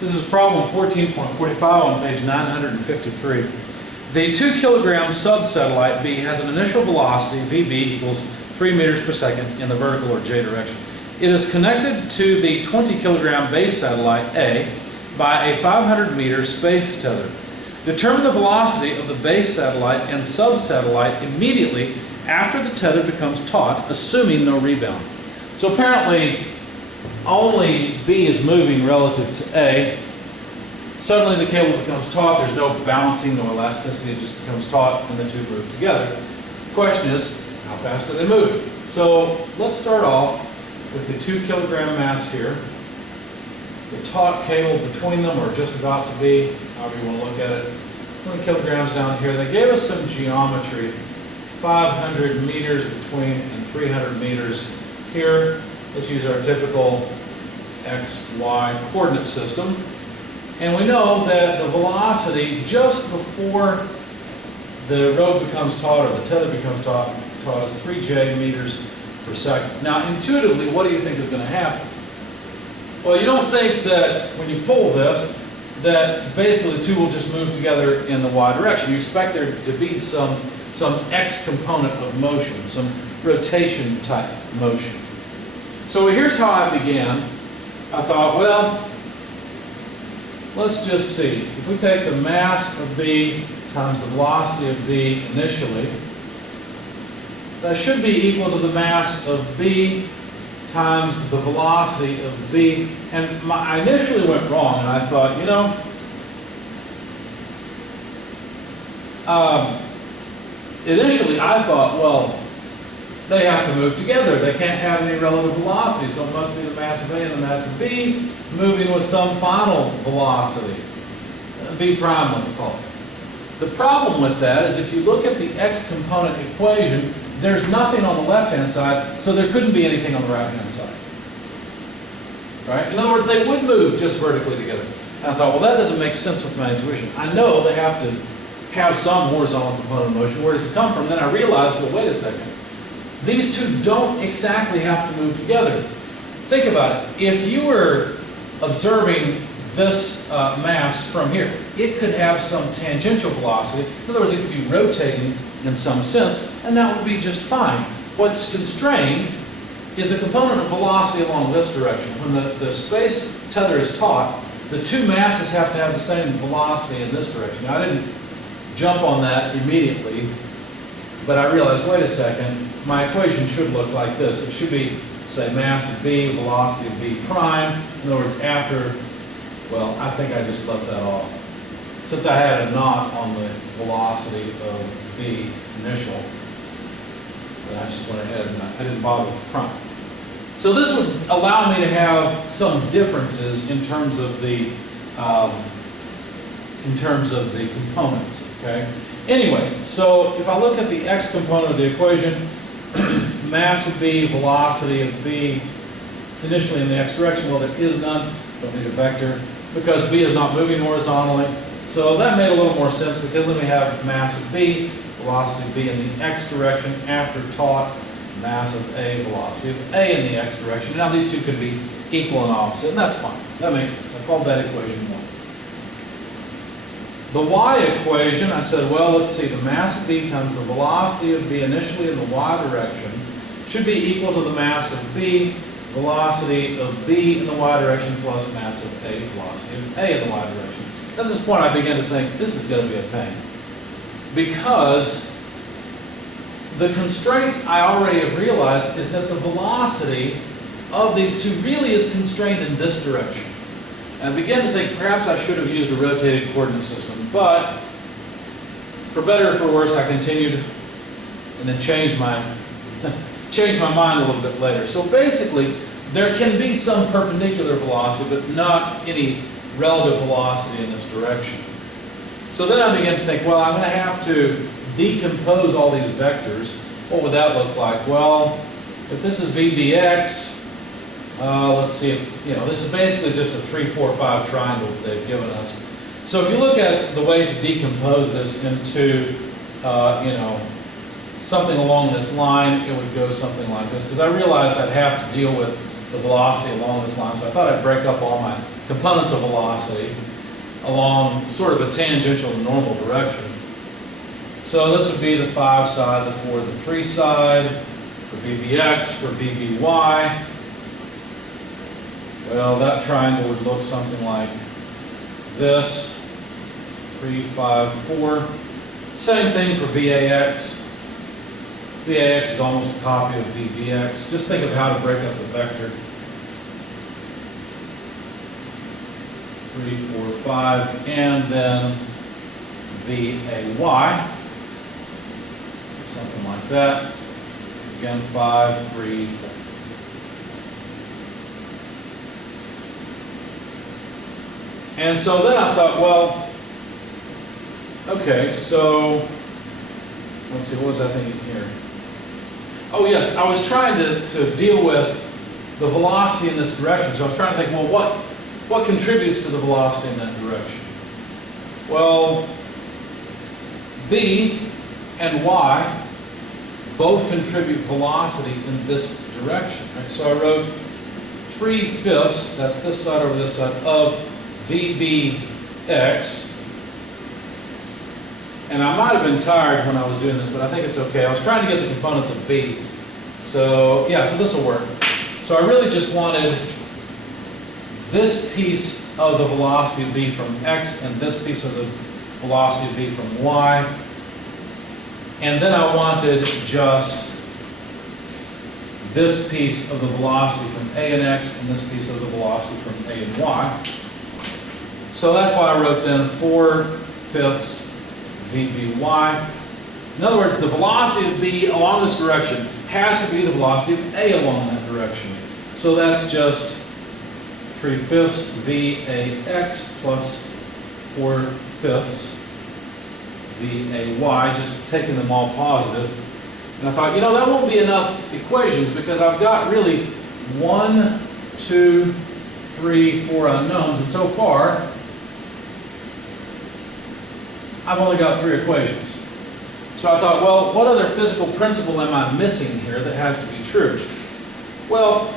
This is problem 14.45 on page 953. The 2 kilogram sub-satellite B has an initial velocity, VB, equals 3 meters per second in the vertical or J direction. It is connected to the 20 kilogram base satellite A by a 500 meter space tether. Determine the velocity of the base satellite and sub-satellite immediately after the tether becomes taut, assuming no rebound. So apparently, only B is moving relative to A. Suddenly the cable becomes taut, there's no balancing, no elasticity, it just becomes taut and the two move together. The question is, how fast are they moving? So let's start off with the 2 kilogram mass here. The taut cable between them, or just about to be, however you want to look at it, 20 kilograms down here. They gave us some geometry, 500 meters between and 300 meters here. Let's use our typical X, Y coordinate system. And we know that the velocity just before the rope becomes taut or the tether becomes taut is 3J meters per second. Now, intuitively, what do you think is going to happen? Well, you don't think that when you pull this, that basically the two will just move together in the Y direction. You expect there to be some X component of motion, some rotation type motion. So here's how I began. I thought, well, let's just see. If we take the mass of B times the velocity of B initially, that should be equal to the mass of B times the velocity of B. And I initially went wrong, and I thought, you know, initially I thought, well, they have to move together. They can't have any relative velocity, so it must be the mass of A and the mass of B moving with some final velocity. V prime, let's call it. The problem with that is if you look at the X component equation, there's nothing on the left-hand side, so there couldn't be anything on the right-hand side. Right? In other words, they would move just vertically together. And I thought, well, that doesn't make sense with my intuition. I know they have to have some horizontal component of motion. Where does it come from? Then I realized, well, wait a second. These two don't exactly have to move together. Think about it. If you were observing this mass from here, it could have some tangential velocity. In other words, it could be rotating in some sense, and that would be just fine. What's constrained is the component of velocity along this direction. When the space tether is taut, the two masses have to have the same velocity in this direction. Now, I didn't jump on that immediately, but I realized, wait a second, my equation should look like this. It should be, say, mass of B, velocity of B prime. In other words, after, well, I think I just left that off. Since I had a knot on the velocity of B initial, but I just went ahead and I didn't bother with prime. So this would allow me to have some differences in terms of the components. Okay. Anyway, so if I look at the X component of the equation, mass of B, velocity of B, initially in the X direction, well, there is none. Don't need a vector because B is not moving horizontally. So that made a little more sense because then we have mass of B, velocity of B in the X direction after taut, mass of A, velocity of A in the X direction. Now these two could be equal and opposite, and that's fine. That makes sense. I called that equation 1. The Y equation, I said, well, let's see, the mass of B times the velocity of B initially in the Y direction should be equal to the mass of B, velocity of B in the Y direction plus mass of A, velocity of A in the Y direction. At this point, I began to think, this is going to be a pain. Because the constraint I already have realized is that the velocity of these two really is constrained in this direction. And I began to think perhaps I should have used a rotated coordinate system. But for better or for worse, I continued and then changed my mind a little bit later. So basically, there can be some perpendicular velocity, but not any relative velocity in this direction. So then I began to think, well, I'm going to have to decompose all these vectors. What would that look like? Well, if this is VBX, let's see if, this is basically just a 3, 4, 5 triangle that they've given us. So if you look at the way to decompose this into, something along this line, it would go something like this. Because I realized I'd have to deal with the velocity along this line, so I thought I'd break up all my components of velocity along sort of a tangential to normal direction. So this would be the 5 side, the 4, the 3 side, for VBX, for VBY. Well, that triangle would look something like this, 3, 5, 4. Same thing for VAX. VAX is almost a copy of VBX. Just think of how to break up the vector. 3, 4, 5, and then VAY. Something like that. Again, 5, 3, 4. And so then I thought, well, okay, so let's see, what was I thinking here? Oh yes, I was trying to deal with the velocity in this direction. So I was trying to think, well, what contributes to the velocity in that direction? Well, B and Y both contribute velocity in this direction. Right? So I wrote 3/5, that's this side over this side, of VBX. And I might have been tired when I was doing this, but I think it's okay. I was trying to get the components of B. So yeah, so this will work. So I really just wanted this piece of the velocity of B from X and this piece of the velocity of B from Y. And then I wanted just this piece of the velocity from A and X and this piece of the velocity from A and Y. So that's why I wrote then 4/5 VBY. In other words, the velocity of B along this direction has to be the velocity of A along that direction. So that's just 3/5 VAX plus 4/5 VAY, just taking them all positive. And I thought, you know, that won't be enough equations because I've got really 1, 2, 3, 4 unknowns, and so far I've only got 3 equations. So I thought, well, what other physical principle am I missing here that has to be true? Well,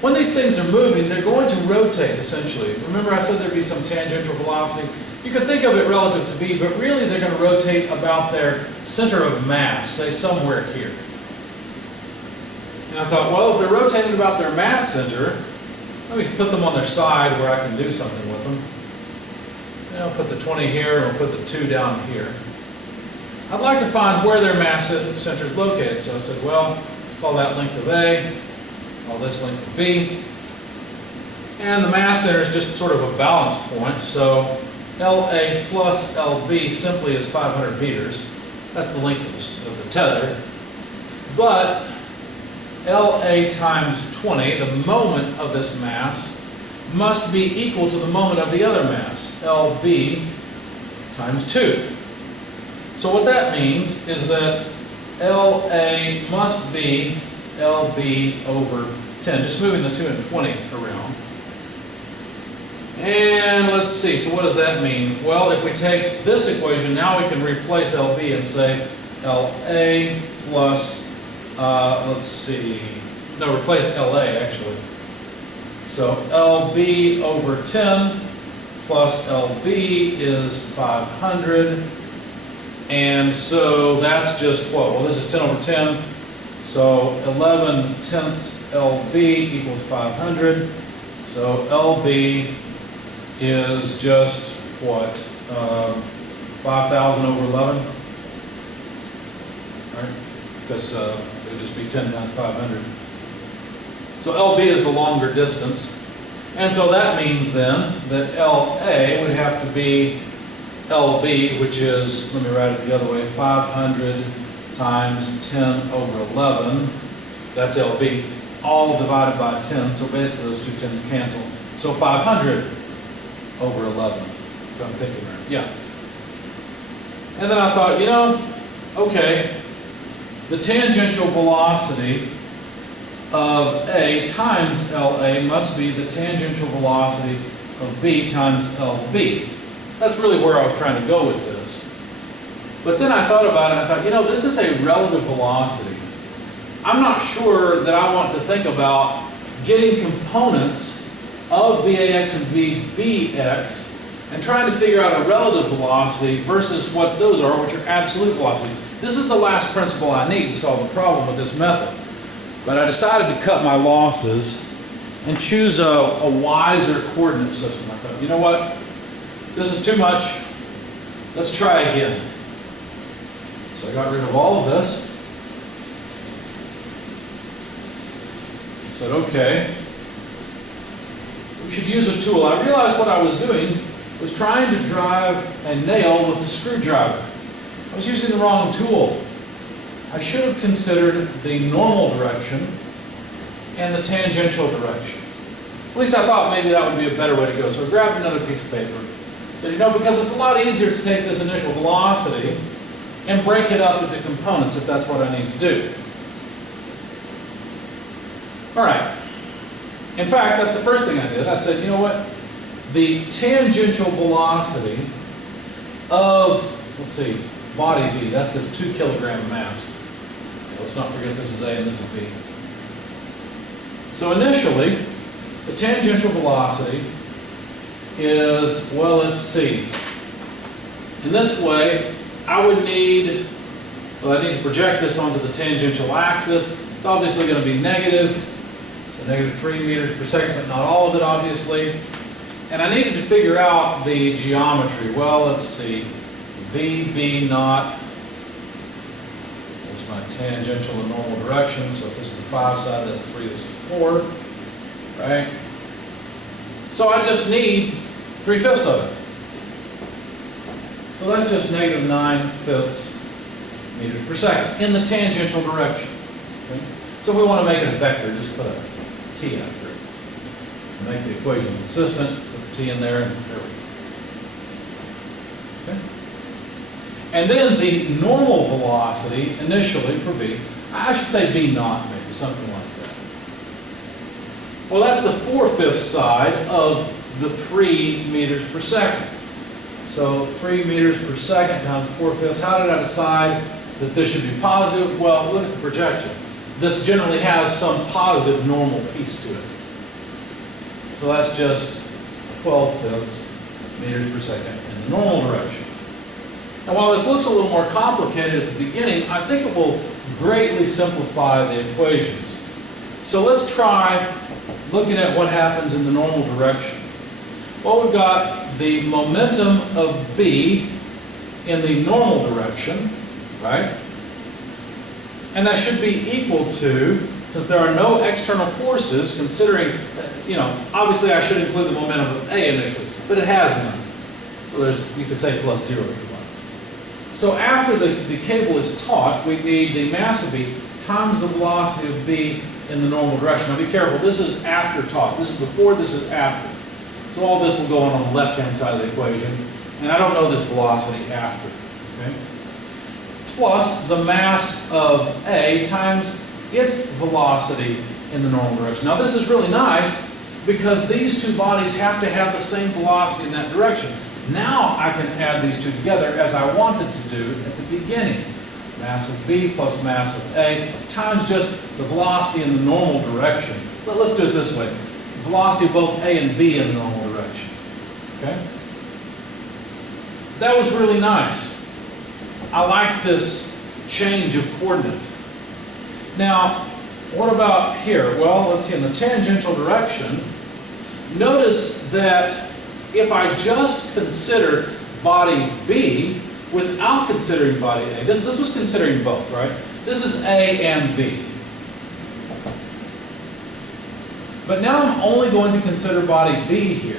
when these things are moving, they're going to rotate, essentially. Remember I said there'd be some tangential velocity? You could think of it relative to B, but really they're going to rotate about their center of mass, say somewhere here. And I thought, well, if they're rotating about their mass center, let me put them on their side where I can do something with them. And I'll put the 20 here, and I'll put the 2 down here. I'd like to find where their mass center is located. So I said, well, let's call that length of A, call this length of B. And the mass center is just sort of a balance point. So LA plus LB simply is 500 meters. That's the length of the tether. But LA times 20, the moment of this mass, must be equal to the moment of the other mass, LB times 2. So what that means is that LA must be LB over 10, just moving the 2 and 20 around. And let's see, so what does that mean? Well, if we take this equation, now we can replace LB and say LA plus, let's see, no, replace LA actually. So LB over 10 plus LB is 500. And so that's just what? Well, this is 10 over 10. So 11/10 LB equals 500. So LB is just what? 5,000 over 11? Right? Because it would just be 10 times 500. So LB is the longer distance. And so that means then that LA would have to be LB, which is, let me write it the other way, 500 times 10 over 11. That's LB, all divided by 10. So basically those two 10s cancel. So 500 over 11, if I'm thinking right. Yeah. And then I thought, you know, okay, the tangential velocity of A times LA must be the tangential velocity of B times LB. That's really where I was trying to go with this. But then I thought about it and I thought, you know, this is a relative velocity. I'm not sure that I want to think about getting components of VAX and VBX and trying to figure out a relative velocity versus what those are, which are absolute velocities. This is the last principle I need to solve the problem with this method. But I decided to cut my losses and choose a wiser coordinate system. I thought, you know what? This is too much. Let's try again. So I got rid of all of this. I said, okay, we should use a tool. I realized what I was doing was trying to drive a nail with a screwdriver. I was using the wrong tool. I should have considered the normal direction and the tangential direction. At least I thought maybe that would be a better way to go. So I grabbed another piece of paper. So, because it's a lot easier to take this initial velocity and break it up into components if that's what I need to do. All right. In fact, that's the first thing I did. I said, you know what? The tangential velocity of, let's see, body B, that's this 2 kilogram mass. Let's not forget this is A and this is B. So initially, the tangential velocity is, well, let's see. In this way, I need to project this onto the tangential axis. It's obviously going to be negative. So negative 3 meters per second, but not all of it, obviously. And I needed to figure out the geometry. Well, let's see. VB naught. There's my tangential and normal direction. So if this is the 5 side, that's 3, this is 4. Right? So I just need 3/5 of it. So that's just negative 9/5 meters per second in the tangential direction. Okay? So if we want to make it a vector, just put a T after it. Make the equation consistent, put the T in there, and there we go. Okay? And then the normal velocity initially for B, I should say B naught maybe, something like that. Well, that's the 4/5 side of the 3 meters per second. So 3 meters per second times 4/5. How did I decide that this should be positive? Well, look at the projection. This generally has some positive normal piece to it. So that's just 12/5 meters per second in the normal direction. And while this looks a little more complicated at the beginning, I think it will greatly simplify the equations. So let's try looking at what happens in the normal direction. Well, we've got the momentum of B in the normal direction, right? And that should be equal to, since there are no external forces, considering, obviously I should include the momentum of A initially, but it has none. So you could say plus 0 if you want. So after the cable is taut, we need the mass of B times the velocity of B in the normal direction. Now be careful, this is after taut. This is before, this is after. So all this will go on the left-hand side of the equation, and I don't know this velocity after. Okay? Plus the mass of A times its velocity in the normal direction. Now this is really nice because these two bodies have to have the same velocity in that direction. Now I can add these two together as I wanted to do at the beginning. Mass of B plus mass of A times just the velocity in the normal direction. But let's do it this way. Velocity of both A and B in the normal direction. Okay? That was really nice. I like this change of coordinate. Now, what about here? Well, let's see, in the tangential direction, notice that if I just consider body B without considering body A, this was considering both, right? This is A and B. But now I'm only going to consider body B here.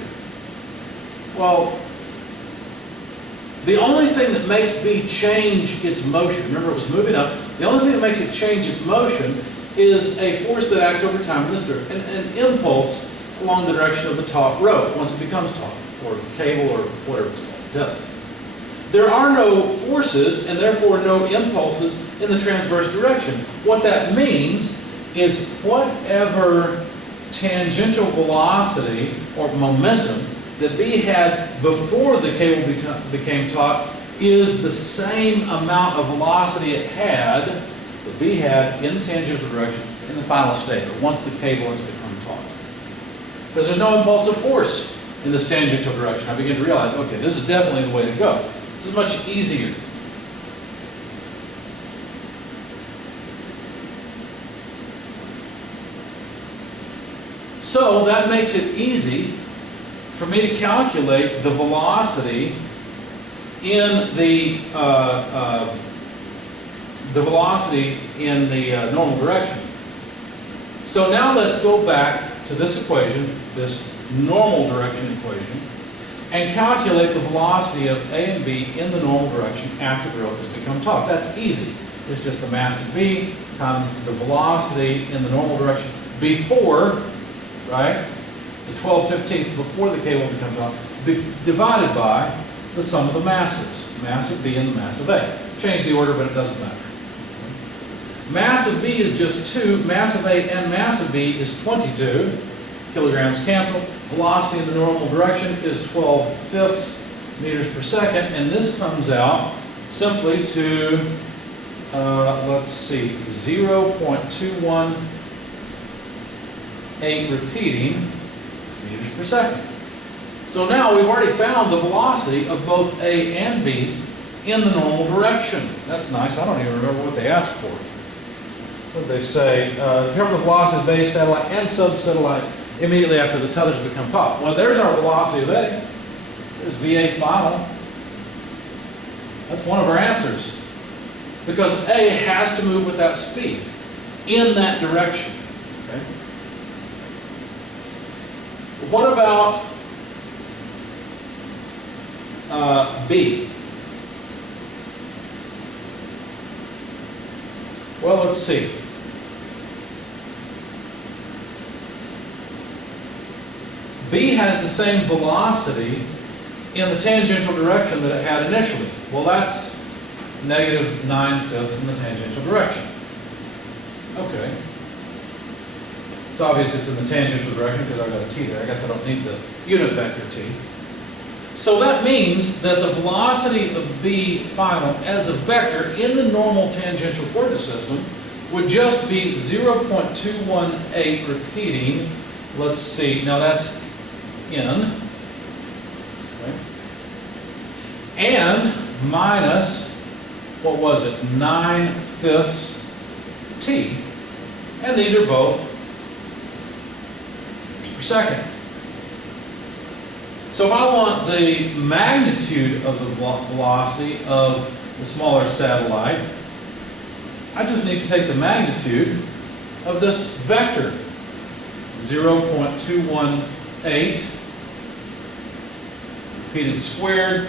Well, the only thing that makes B change its motion, remember it was moving up, the only thing that makes it change its motion is a force that acts over time in this direction, an impulse along the direction of the taut rope once it becomes taut, or cable, or whatever it's called. There are no forces and therefore no impulses in the transverse direction. What that means is whatever tangential velocity or momentum that B had before the cable became taut is the same amount of velocity it had, that B had in the tangential direction in the final state, or once the cable has become taut. because there's no impulsive force in this tangential direction. I begin to realize, okay, this is definitely the way to go. This is much easier. So that makes it easy for me to calculate the velocity in the normal direction. So now let's go back to this equation, this normal direction equation, and calculate the velocity of A and B in the normal direction after the rope has become taut. That's easy. It's just the mass of B times the velocity in the normal direction before, right, the 12/15 before the cable becomes taut, divided by the sum of the masses, mass of B and the mass of A. Change the order, but it doesn't matter. Mass of B is just 2, mass of A and mass of B is 22. Kilograms cancel. Velocity in the normal direction is 12/5 meters per second, and this comes out simply to, let's see, 0.218 repeating meters per second. So now we've already found the velocity of both A and B in the normal direction. That's nice. I don't even remember what they asked for. What did they say? Determine the velocity of base satellite and sub-satellite immediately after the tethers become taut. Well, there's our velocity of A. There's VA final. That's one of our answers. Because A has to move with that speed in that direction. Okay? What about B? Well, let's see. B has the same velocity in the tangential direction that it had initially. Well, that's negative 9/5 in the tangential direction. Okay. It's obvious it's in the tangential direction because I've got a t there. I guess I don't need the unit vector t. So that means that the velocity of B final as a vector in the normal tangential coordinate system would just be 0.218 repeating, let's see, now that's in, okay, and minus, what was it, 9/5 t, and these are both meters per second. So if I want the magnitude of the velocity of the smaller satellite, I just need to take the magnitude of this vector, 0.218 repeated squared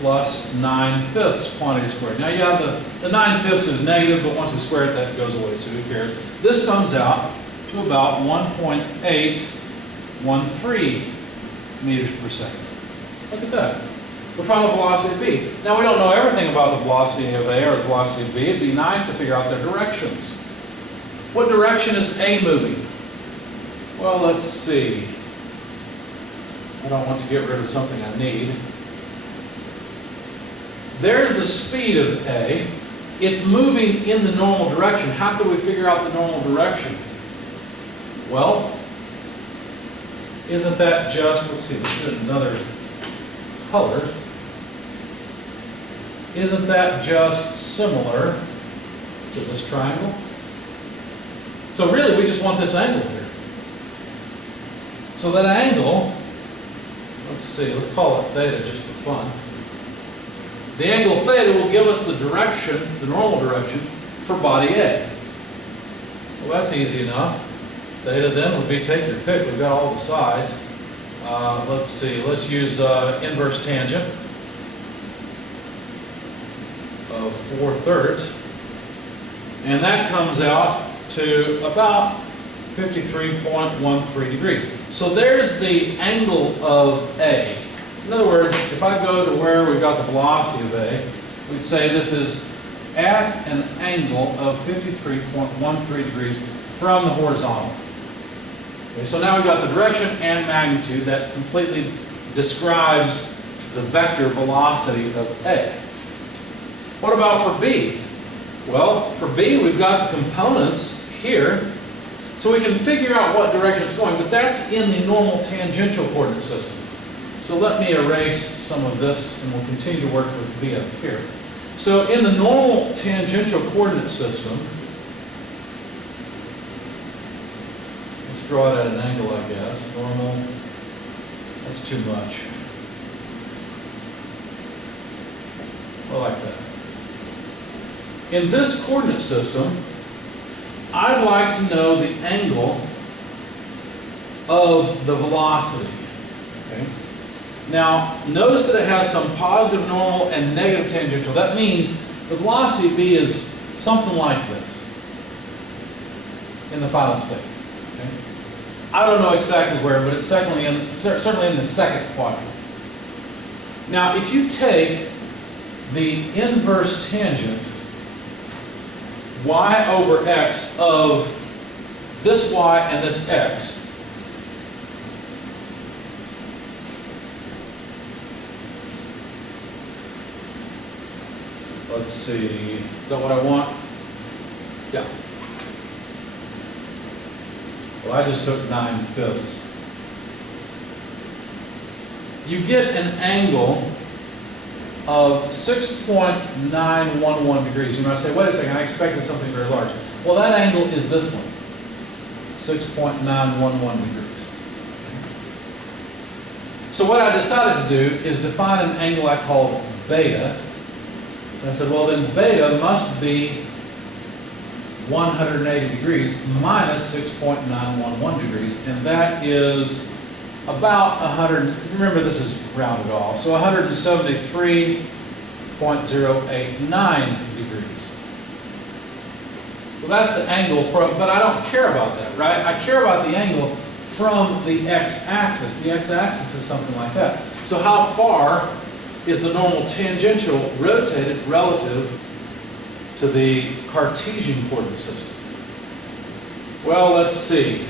plus 9/5 quantity squared. Now, yeah, the 9/5 is negative, but once we square it, that goes away, so who cares? This comes out to about 1.813 meters per second. Look at that. We found the velocity of B. Now, we don't know everything about the velocity of A or the velocity of B. It'd be nice to figure out their directions. What direction is A moving? Well, let's see. I don't want to get rid of something I need. There's the speed of A. It's moving in the normal direction. How could we figure out the normal direction? Well, isn't that just, let's see, let's get another color. Isn't that just similar to this triangle? So really, we just want this angle here. So that angle, let's see, let's call it theta just for fun. The angle theta will give us the direction, the normal direction, for body A. Well, that's easy enough. Theta then would be, take your pick, we've got all the sides. Let's see, let's use inverse tangent of 4/3. And that comes out to about 53.13 degrees. So there's the angle of A. In other words, if I go to where we've got the velocity of A, we'd say this is at an angle of 53.13 degrees from the horizontal. Okay, so now we've got the direction and magnitude that completely describes the vector velocity of A. What about for B? Well, for B, we've got the components here. So we can figure out what direction it's going, but that's in the normal tangential coordinate system. So let me erase some of this and we'll continue to work with B up here. So in the normal tangential coordinate system, let's draw it at an angle, I guess. Normal, that's too much. I like that. In this coordinate system, I'd like to know the angle of the velocity. Okay? Now, notice that it has some positive normal and negative tangential. That means the velocity of B is something like this in the final state. Okay? I don't know exactly where, but it's certainly in the second quadrant. Now, if you take the inverse tangent y over x of this y and this x, let's see, is that what I want? Yeah. Well, I just took 9/5. You get an angle of 6.911 degrees. You might say, wait a second, I expected something very large. Well, that angle is this one, 6.911 degrees. So what I decided to do is define an angle I called beta. And I said, well, then beta must be 180 degrees minus 6.911 degrees, and that is about 100, remember this is rounded off, so 173.089 degrees. So that's the angle from, but I don't care about that, right? I care about the angle from the x-axis. The x-axis is something like that. So how far is the normal tangential rotated relative to the Cartesian coordinate system? Well, let's see.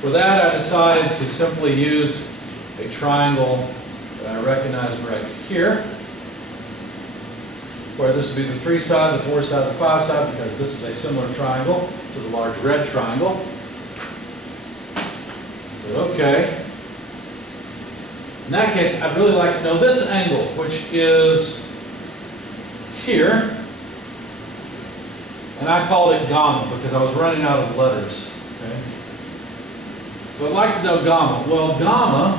For that, I decided to simply use a triangle that I recognize right here, where this would be the 3 side, the 4 side, the 5 side, because this is a similar triangle to the large red triangle. So, okay. In that case, I'd really like to know this angle, which is here. And I called it gamma because I was running out of letters. Okay? So I'd like to know gamma. Well, gamma,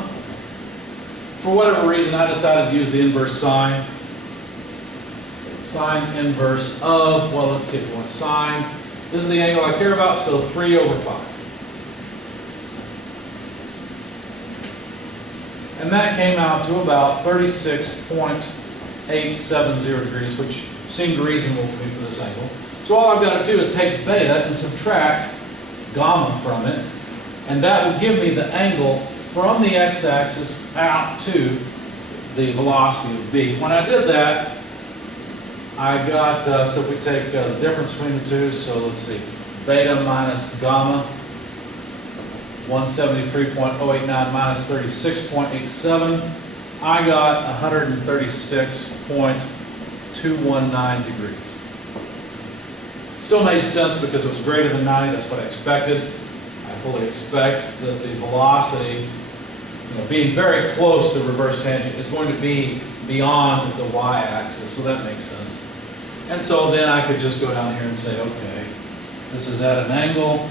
for whatever reason, I decided to use the inverse sine. Sine inverse of, well, let's see if we want sine. This is the angle I care about, so 3 over 5. And that came out to about 36.870 degrees, which seemed reasonable to me for this angle. So all I've got to do is take beta and subtract gamma from it, and that will give me the angle from the x-axis out to the velocity of B. When I did that, I got, so if we take the difference between the two, so let's see, beta minus gamma, 173.089 minus 36.87, I got 136.219 degrees. Still made sense because it was greater than 90, that's what I expected. I fully expect that the velocity, being very close to the reverse tangent, is going to be beyond the y-axis, so that makes sense. And so then I could just go down here and say, okay, this is at an angle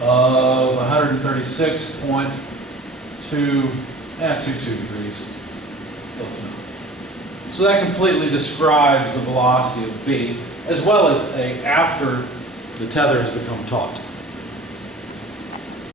of 136.22 degrees. Close enough. So that completely describes the velocity of B, as well as after the tether has become taut.